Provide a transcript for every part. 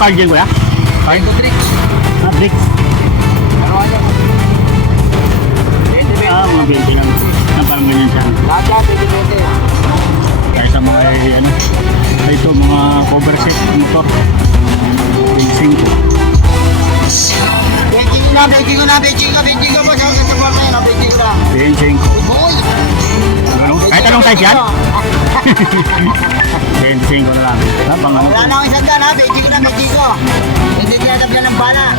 card dyan kuya? Card? Ito tricks. Ah, bricks. Pero ano? 20 Ah, mga 20 lang. Ah, parang ganyan siya. Lahat yan, 20. Kaya sa mga ano, ito mga cover set motor. Racing. Beijing ko na. Boss, sa support na yun, beijing ko na. Racing. Boy! Ano? Kahit anong size yan? 25 ko na lang. Ah, pang ano? Wala na akong isang daan ha, beijing ko. Hindi tinatab na ng bala.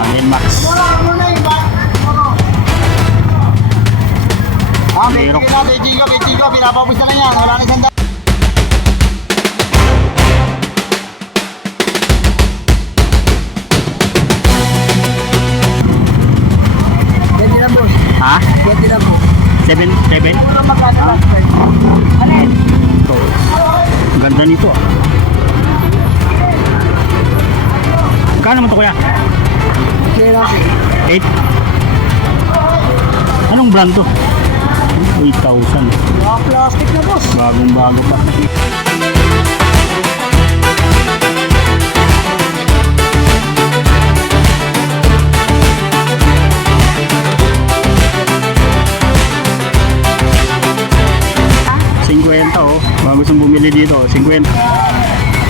Ang Max. Ah, beijing ko. Pinapapus na lang yan. Wala na isang daan. Pwede na boss. Ha? Pwede na po. 7? Ito. Ang ganda nito ah. Kano naman ito kuya? Kaya po. 8? Anong brand to? 8,000. Mga plastic na boss. Bagong bago pa. Oh, kung gusto bumili dito, 50.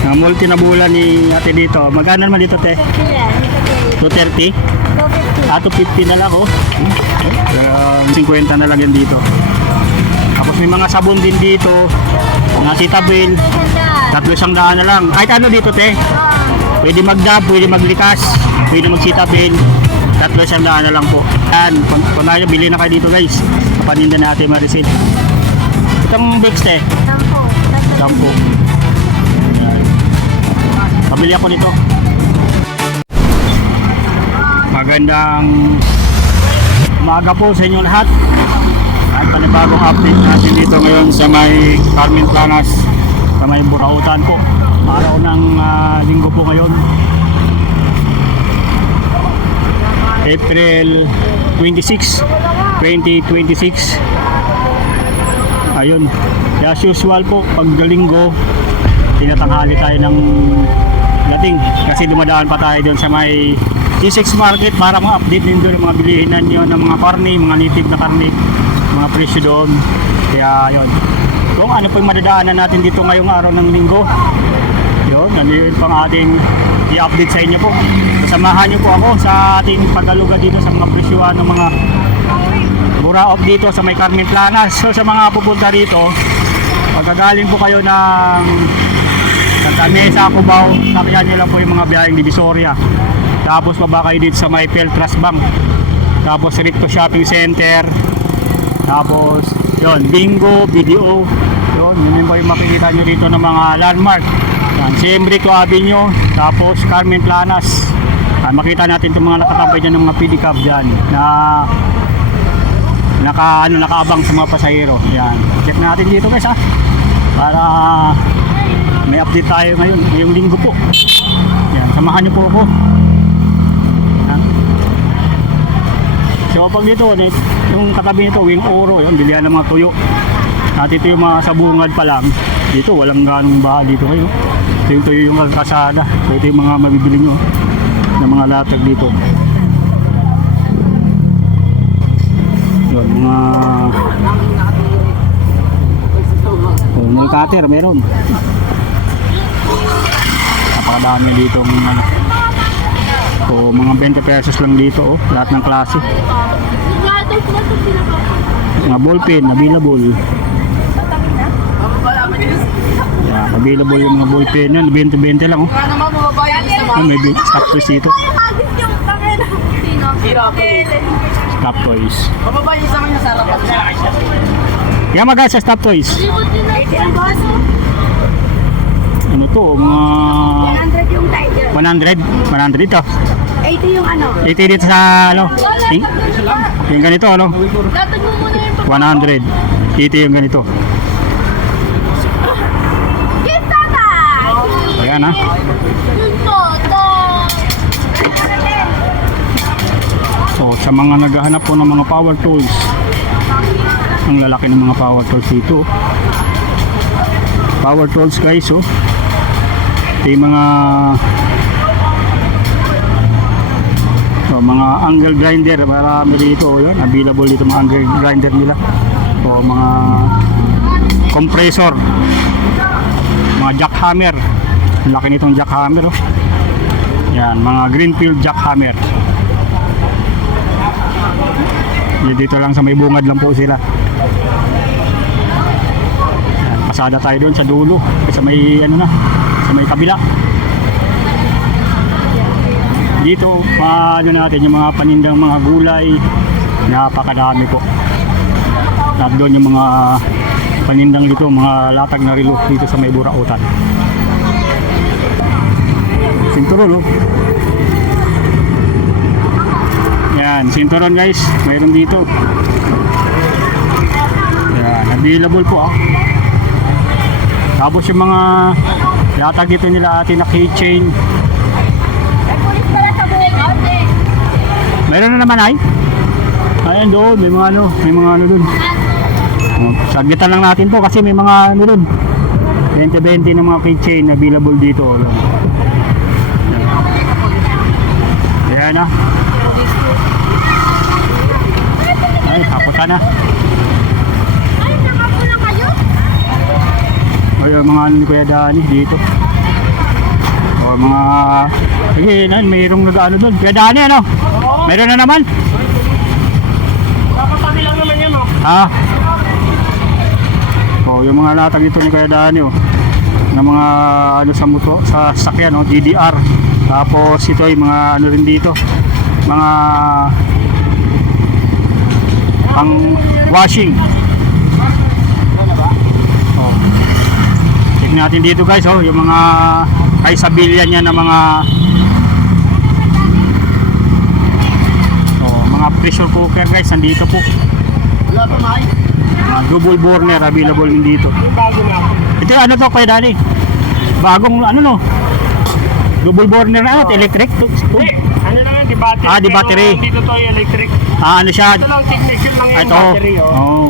Ang multi na bulan ni ate dito. Magkano naman dito, te? 230? Ah, 250 na lang, oh. 50 na lang yan dito. Tapos may mga sabon din dito. Mga Cetaphil. 300 na lang. Kahit ano dito, te? Pwede mag-dab, pwede maglikas, pwede mag-Cetaphil. 300 na lang po. Yan, kung ayaw, bili na kayo dito, guys. Paninda na ate Maricel. Itong Vicks, te? 10. Pabili ako nito. Magandang umaga po sa inyo lahat. At panibagong update natin dito ngayon sa may Carmen Planas, sa may Burautan po. Araw ng linggo po ngayon, April 26, 2026. Ayun, as usual po, pag linggo, tinatanghali tayo ng lating kasi dumadaan pa tayo doon sa may G6 Market para ma-update din doon mga bilihinan nyo ng mga karne, mga native na karne, mga presyo doon. Kaya yun, kung ano po yung madadaanan natin dito ngayong araw ng linggo, yun, nandun pang ating i-update sa inyo po. Kasamahan nyo po ako sa ating pagdaluga dito sa mga presyuhan ng mga Buraot dito sa may Carmen Planas. So sa mga pupunta rito, pagkagaling po kayo ng Santa Mesa, Cubao, sabihan nyo lang po yung mga biyaheng Divisoria. Tapos baba kayo dito sa may Peltras Bank. Tapos Rito Shopping Center. Tapos yun, Bingo, BDO. Yun po yung makikita nyo dito ng mga landmark. Yan, Siembrico Avenue. Tapos Carmen Planas. Makita natin itong mga nakatambay dyan ng mga pedicab dyan na nakaabang sa mga pasahero. Yan. Check natin dito guys ha. Para may update tayo ngayong linggo po. Yan, samahan niyo po ako. Yan. So pag dito, yung katabi nito, Wing Oro, yun, bilihan ng mga tuyo. At ito yung mga sabungad pa lang. Dito walang ganong baha dito kayo. Ito yung tuyo yung kasada. So ito yung mga mabibili nyo ng mga latag dito. Mga may cutter meron. Napakadami dito ano. So mga 20 pesos lang dito oh, lahat ng klase. Mga ballpen available. Yeah, available yung mga ballpen yan, 20-20 lang oh. May stop toys dito. Stop toys. Pababa yung isa kanya sa harapan. Kaya mag sa stop toys. Ano to? Mga 100 yung tiger. 100 ito. 80 yung ano. 80 dito sa ano? Yung ganito ano? 100. 80 yung ganito. Ayan ha. So sa mga naghahanap po ng mga power tools, ang lalaki ng mga power tools dito. Power tools guys oh. Ito yung mga angle grinder, marami dito. Yan, available dito mga angle grinder nila. O mga compressor, mga jackhammer. Ang laki nitong jackhammer, oh. Yan, mga Greenfield jackhammer. Dito lang sa may bungad lang po sila. Yan, pasada tayo doon sa dulo, sa may ano na, sa may kabila. Dito, ano natin yung mga panindang mga gulay, napakadami po. At doon yung mga panindang dito, mga latag na relo dito sa may Burautan. Sinturon, oh. Yan, sinturon guys, mayroon dito. Yan, available po, ah. Tapos yung mga latag dito nila atin na keychain. Meron na naman ay? Ayan doon, may mga ano doon. Saglitan lang natin to kasi may mga ano doon. 20-20 na mga keychain available dito. Ayan na. Ay, kaputan na. Ay, nakapula kayo? Ay, mga ano ni Kuya Dani dito. O mga... Sige, mayroong nag-ano doon. Kuya Dani, ano? Meron na naman? Nakatabi lang naman yan, oh. Ah. Oh, yung mga latag dito ni Kuya Dani, oh. Na mga ano sa moto, sa sasakyan, oh, DDR. Tapos ito ay mga ano rin dito. Mga pang washing. Oh. Tignan natin dito guys, oh, yung mga kaisabilia niya na mga pressure cooker guys, nandito po. Wala pa, May. Double burner available din dito. Yung bago na ako. Ito ano to Kuya Dani? Bagong ano no? Double burner na ano? Electric? Hindi, ano lang yun, di battery. Ah, di battery. Pero dito to yung electric. Ah, ano siya? Ito lang, technician lang yung Ito. battery, oh. Oh.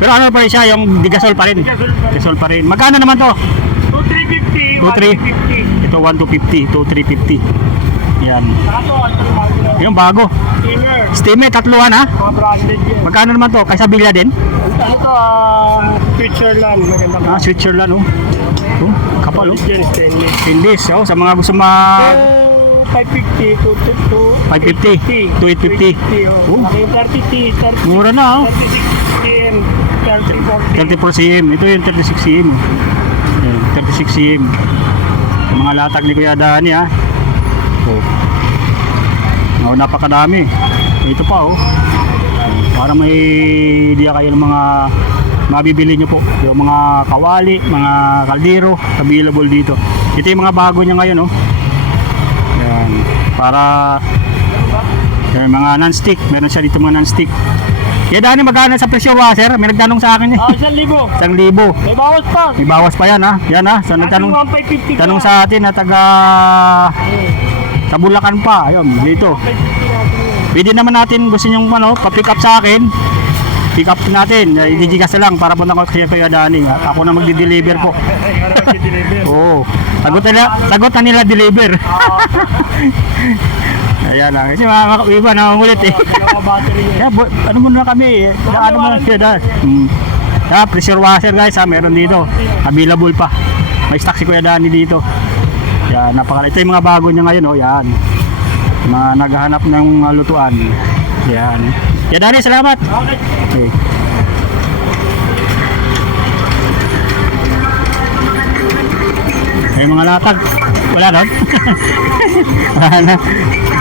Pero ano pa rin siya? Yung digasol pa rin? Digasol pa rin. Digasol pa rin. Magkano naman to? 2,350, 1,250. Ito 1,250, 2,350. Yan. Saka to, ito yung bago na. Yung bago. Steamer. Steamer, tatluhan ha? Mga branded yan. Magkano naman to? Kaysa bilya din? Ano to, Switzerland. Maganda ba? Ah, Switzerland oh. Oh, kapal oh. Yan, stainless. Stainless oh, sa mga gusto mag 550 to 550 to 850. Oh. Oh. Yung 30 30 Mura na oh. 36 cm, 30 40. 34 cm. Ito yung 36 cm. Ayan, 36 cm. Yung mga latag ni Kuya Dani ha. Oh. Oh, napakadami. Ito pa oh. Para may idea kayo ng mga mabibili nyo po. Yung mga kawali, mga kaldero, available dito. Ito yung mga bago niya ngayon oh. Ayan. Para yung mga non-stick. Meron siya dito mga non-stick. Kaya Dani, magkano sa pressure washer? May nagtanong sa akin eh. 1,000. 1,000. May bawas pa. May bawas pa yan ha. Yan ha. So nagtanong, 1,550 ka. tanong sa atin na taga sa Bulacan pa. Ayun, dito. 1,550 natin. Pwede naman natin gusto nyo ano, pa-pick up sa akin. Pick up natin. Idigigas na lang para punta ko kaya Kuya Dani. Ako na magdi-deliver po. Oo. Sagot na nila deliver. Ayan lang. Kasi mga iba nangungulit eh. Kaya ano muna kami eh. Ano muna siya dahil. Kaya pressure washer guys ha. Meron dito. Available pa. May stock si Kuya Dani dito. Yan. Ito yung mga bago niya ngayon oh. Yan. Mga naghahanap ng lutuan. Yan. Kuya Dani, salamat. Okay. Ay mga latag. Wala doon? Wala.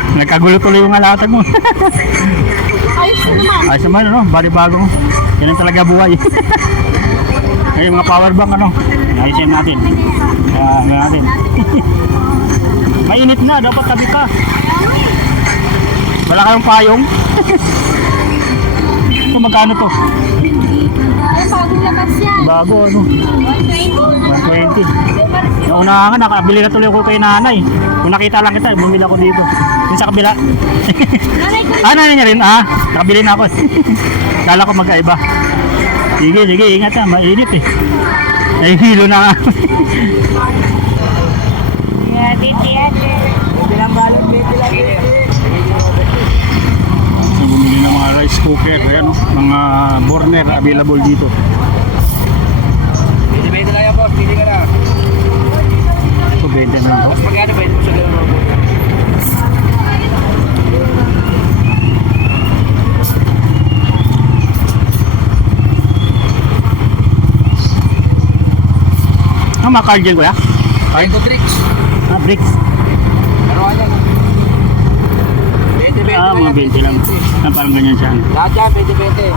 Nagkagulo tuloy yung latag mo. Ayos na naman. Ayos naman ano, bali bago. Yan ang talaga buhay. Ay mga power bank ano. Ayusin natin. Yan natin. Mainit na, dapat tabi ka. Wala kayong payong. Ito magkano to? Ay, bagong labas yan. Bago ano. 120. 120. Yung una nga, nakabili na tuloy ako kay nanay. Kung nakita lang kita, bumili ako dito. Yung sa kabila. Nanay ko. Ah, nanay niya rin. Ah, nakabili na ako. Kala ko magkaiba. Sige, sige, ingat ha. Mainit eh. Ay, hilo na nga. Bilang balon, bilang So, bumili ng mga rice cooker, ayan, oh, mga burner available dito. Pwede lang yan, boss. Pili ka na. So, 20 na lang to. Mas magkano pwede mo sa gano'n? Ano mga card dyan, kuya? Card to tricks. Bricks. Pero yan. 20 Mga 20 lang. Parang ganyan siya. Lahat yan, 20.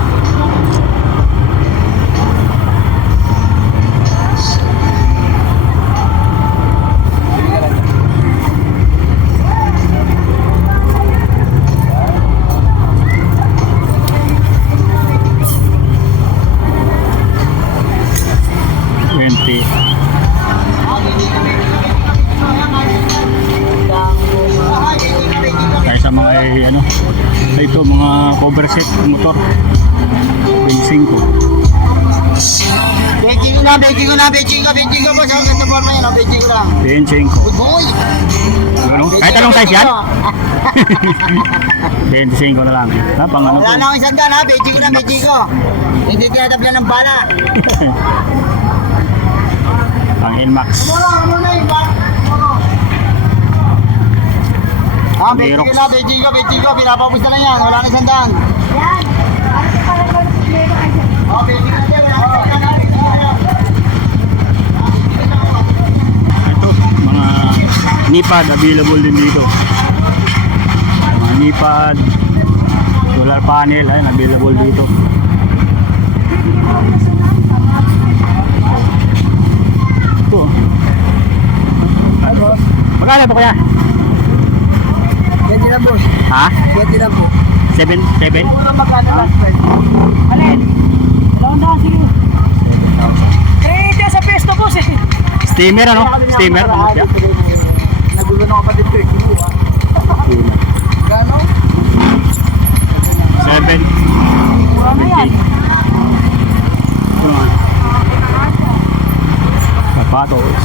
Kaya sa mga ano, ito mga cover set motor 25. Beijing ko na, beijing ko, boss. Sa forma yan, beijing ko lang. 25. Good boy. Ano? Kahit anong size yan? 25 na lang. Pang ano Wala to? na akong isang daan, ha? Beijing ko na, beijing ko. Hindi tinatablan ng bala. Pang NMAX. Beijing ko na, beijing ko. Pinapapus na lang yan. Wala na isang daan. Yan. Ano para meron kasi? Beijing na din. Wala na isang daan. Ito, mga nipad available din dito. Mga nipad, solar panel, ayun, available dito. Ito. Ay, boss. Magkano po kaya? 20 lang, boss. Ha? 20 lang po. 7? Magkano last price? Alin? Dalawang daan, sige. 7,000. Ito sa pesto, boss, eh. Steamer ano? Steamer? Yeah. Nagulo ng kapatid ko, eh. Kinuha. Gano? 7. Mura na yan. Sapatos.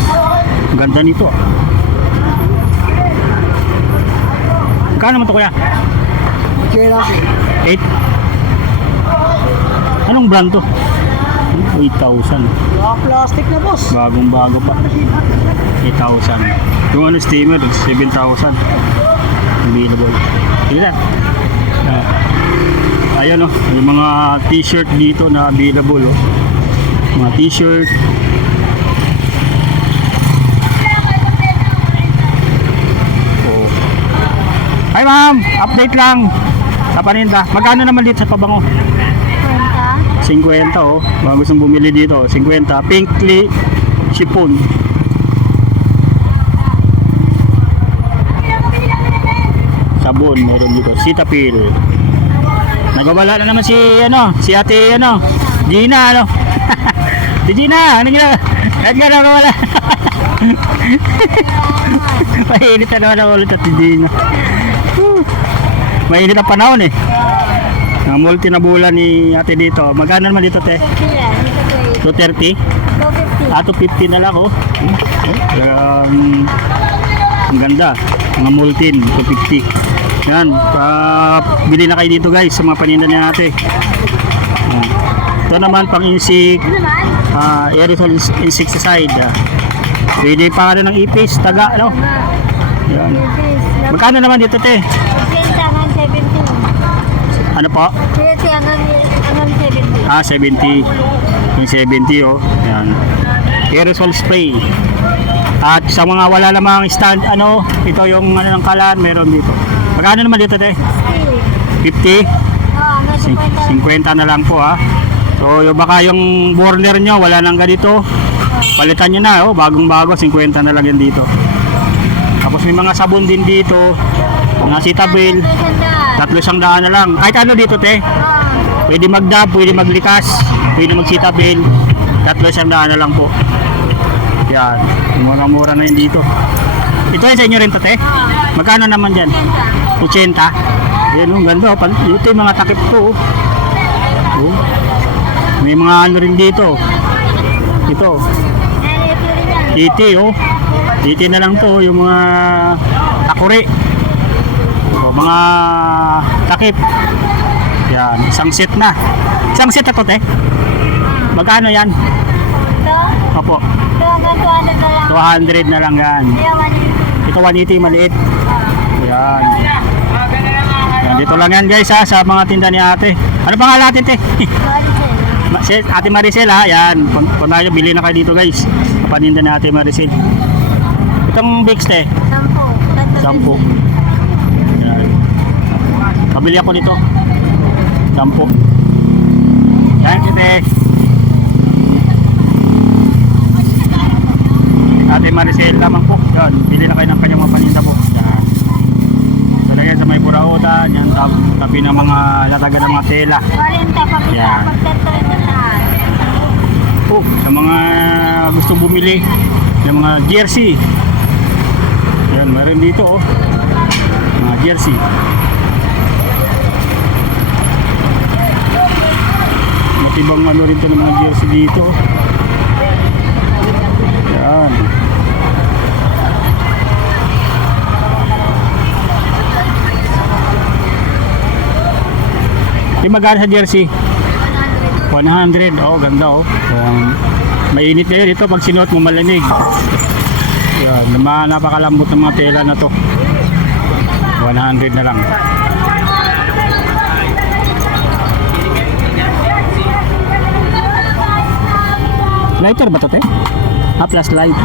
Ang ganda nito. Kano naman ito kuya? Okay lang po. 8? Anong brand to? 8,000. Plastic na, boss. Bagong bago pa. 8,000. Yung ano steamer, 7,000. Available. Sige na. Ayan oh, may mga t-shirt dito na available oh. Mga t-shirt. Oh. Hi ma'am, update lang sa paninda. Magkano naman dito sa pabango? Kwenta? 50 oh. Baka gustong bumili dito, 50. Pinkly chiffon. Sabon meron dito. Cetaphil. Nagwawala na naman si si ate Gina Si Gina, ano gina? Kahit nga nagwawala. Mainit na naman ako ulit at si Gina. Mainit ang panahon eh. Ang multi na bulan ni ate dito. Magkano naman dito te? 230? 250. 250 na lang oh. Ang ganda. Mga multin, 250. Yan, bili na kayo dito guys sa mga paninda niya ate. Ito naman pang insect, Ano naman? aerosol insecticide. Pwede pa ng ipis, taga, no? Yan. Magkano naman dito te? 20 hanggang 70. Ano po? 20 hanggang 70. 70. Yung 70 oh. Yan. Aerosol spray. At sa mga wala namang stand, ito yung ng kalan, meron dito. Magkano naman dito te? 50? Hanggang 50. 50 na lang po ha. So baka yung burner nyo wala nang ganito, palitan nyo na oh, bagong bago, 50 na lang yan dito. Tapos may mga sabon din dito, mga Cetaphil, 300 na lang. Kahit ano dito te, pwede magdab, pwede maglikas, pwede mag-Cetaphil, 300 na lang po. Yan, mura-mura na yun dito. Ito ay sa inyo rin to te? Magkano naman dyan? 80? Yan ang ganda, ito yung mga takip ko oh. May mga ano rin dito. Ito. 80 oh. 18 na lang to, yung mga takuri. O, mga takip. Yan, isang set na. Isang set na to, te. Magkano yan? Ito? Opo, Ito hanggang 200 na lang. 200 na lang yan. Kaya 180. Ito 180 maliit. Yan. Yan. Dito lang yan guys ha, sa mga tinda ni ate. Ano pangalan natin, te? Ate Maricel ha, yan. Kung tayo, bili na kayo dito guys. Kapaninda ni ate Maricel. Itong Bix, te. 10. 10. Yan. Pabili ako nito. 10. Yan, te. Ate Maricel lamang po. Yan, bili na kayo ng kanyang mga paninda po. Yan. Talaga sa may burautan, yan, tabi ng mga latagan ng mga tela. 40 pag isa, Yan. pag 30 na lahat. Oh, sa mga gusto bumili ng mga jersey. Yan, meron dito oh. Mga jersey. Matibang ano rin ito ng mga jersey dito. Yan. Yung magkano sa jersey? 100. Oh, ganda oh. Mainit na yun ito pag sinuot mo malamig. Yan, napakalambot ng mga tela na to. 100 na lang. Lighter ba to, te? Plus light.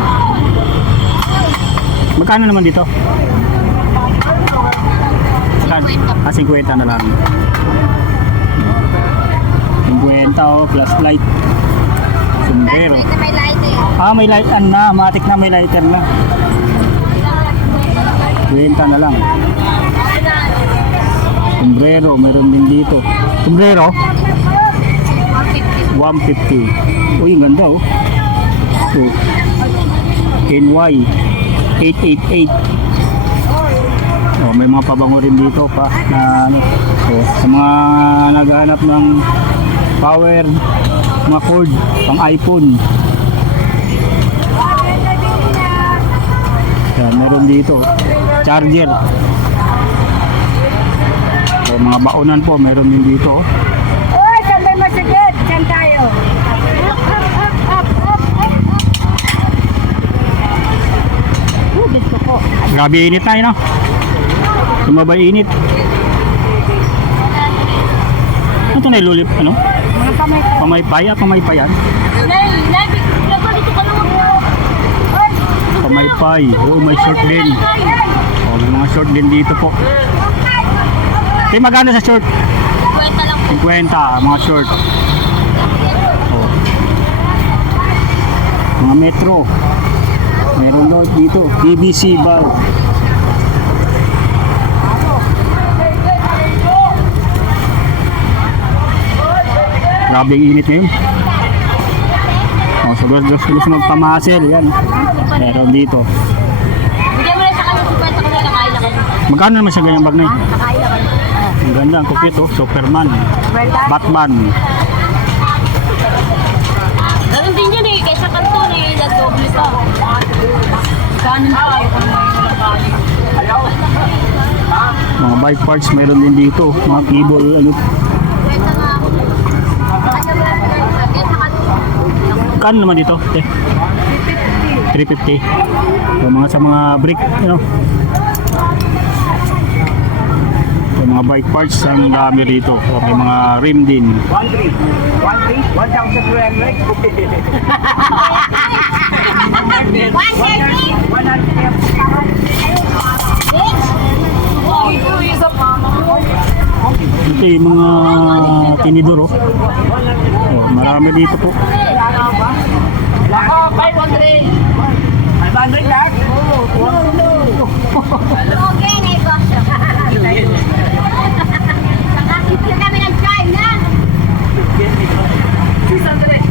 Magkano naman dito? 50 na lang. 50 oh, plus light. Sombrero. May light eh. May light na, matik na, may lighter na. 50 na lang. Sombrero, meron din dito. Sombrero? 150. Uy, ang ganda oh. So, NY 888. Oh, may mga pabango rin dito pa na ano. So, sa mga naghahanap ng power, mga cord, pang iPhone. Yan, meron dito. Charger. So, mga baonan po, meron din dito. Uy, saan may masigit? Saan tayo? Dito po. Grabe init na, no? Tumabay init. Ano ito na ilulip, ano? Mga kamay ko. Pamaypay, pamaypay yan. Pamaypay. Oh, may short din. Oh, may mga short din dito po. Tay, magkano sa short? 50 lang po. 50, mga short. Oh. Mga metro. Meron doon dito. BBC bag. Grabe ang init ngayon. Oh, so gusto magpamasel, yan. Meron dito. Bigyan mo lang sa kanya 50 kasi nakain na kayo. Magkano naman siya ganyang bag na yun? Nakain na kayo. Ang ganda, ang cute oh. Superman, Batman. Ganun din yun eh. Kaysa kanton eh. Nag-doble pa. Kanin pa kayo kung may nakain. Mga bike parts meron din dito. Mga cable, ano. Kwenta nga ako. Ano ba? Kaysa kanton. Kano naman dito? 350. So, mga sa mga brick, ano. So, mga bike parts ang dami dito. So, may mga rim din. 130. Ito yung mga tinidor oh. Oh, marami dito po. 500. 500 lang? Okay, negosyo. Nakakita kami ng China. 600. 600.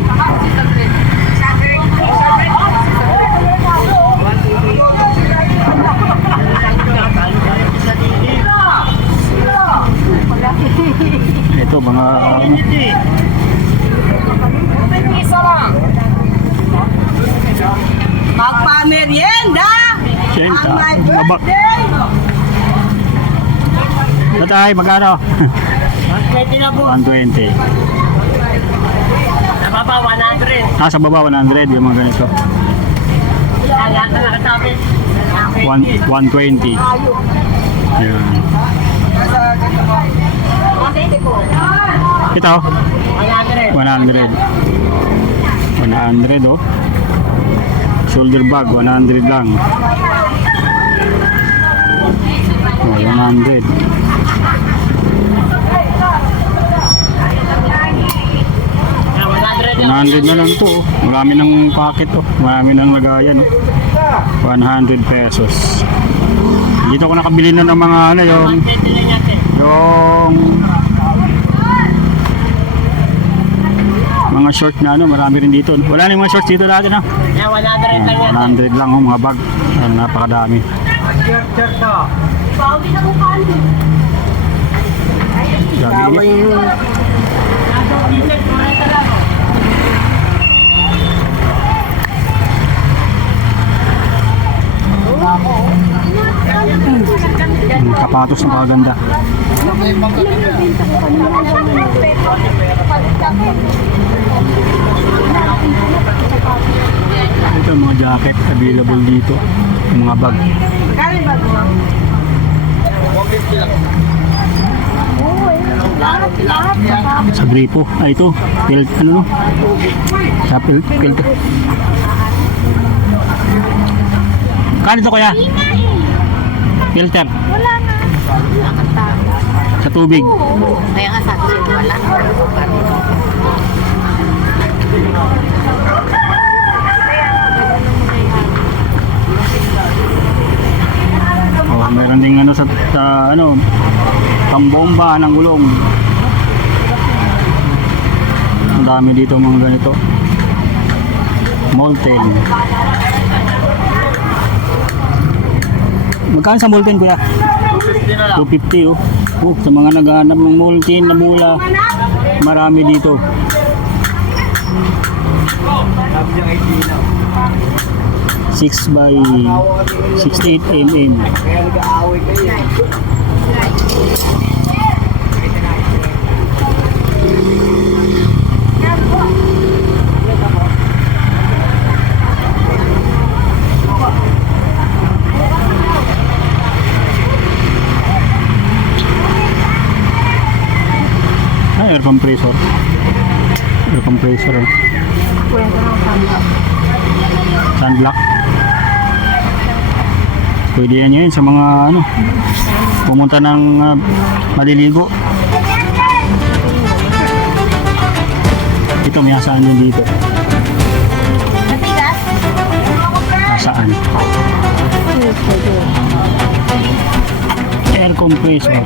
Ito mga Magpamerienda! tayo, magkano? 20 na po. 120. Nababa, 100. Sa baba 100 yung mga ganito. Lahat na nakatabi. 120. Ayan. Ito, 100. 100. 100 oh. Shoulder bag, 100 lang. Oh, 100. 100 na lang to. Oh. Marami ng packet oh. Marami ng lagayan oh. 100 pesos. Dito ako nakabili na ng mga ano yung mga short na ano, marami rin dito. Wala na yung mga shorts dito dati na. 100 lang yan. 100 lang oh, mga bag. Ayan, napakadami. Grabe ini. Kapatos na kaganda. Ito mga jacket available dito. Mga bag. Sa gripo. Ito. Ano no? Sa filter. Kano ito kaya? Filter. Wala na. Sa tubig. Kaya nga sabi ko, wala. Oh, meron ding ano sa ano pambomba ng gulong. Ang dami dito mga ganito. Molten. Magkano sa Molten kuya? 250 na lang. 250 oh. Sa mga naghahanap ng Molten na mula, marami dito. Sabi niya 18 na. 6 by 68 mm. Kaya nag-aaway kayo. Air compressor. Air compressor. Oh. Sunblock. Pwede yan yun sa mga ano pumunta ng maliligo. Ito may asaan din dito. Asaan? Air compressor.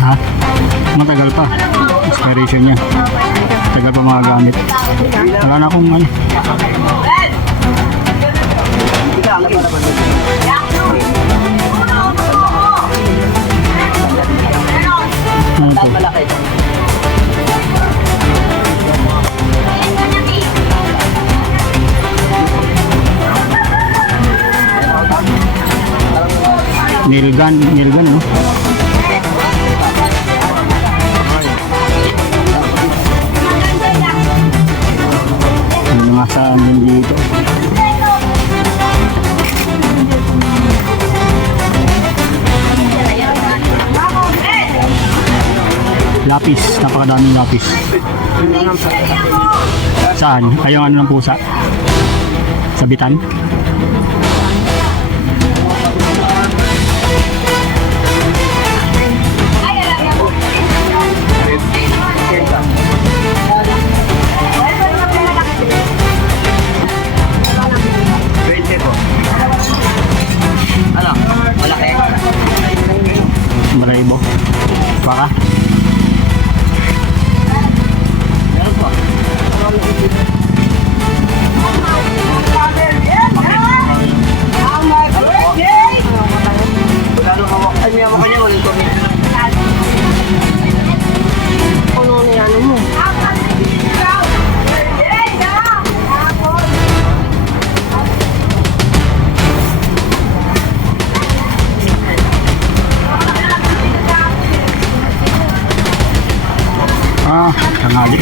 Ha? Matagal pa. Expiration niya. Tagal pa magagamit. Wala na akong ano. Ano ito? Nail gun, no? Ano nga sa amin dito? Lapis, napakadaming lapis. Saan? Ayaw ano ng pusa? Sabitan? Maraibo. Baka?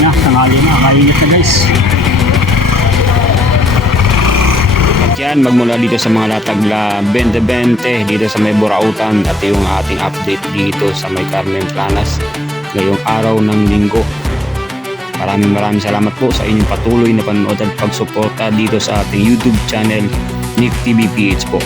na, tanghali na, kainit na guys. Yan, magmula dito sa mga latagla 2020 dito sa may Burautan at yung ating update dito sa may Carmen Planas ngayong araw ng linggo. Maraming salamat po sa inyong patuloy na panonood at pagsuporta dito sa ating YouTube channel Nick TV PH po.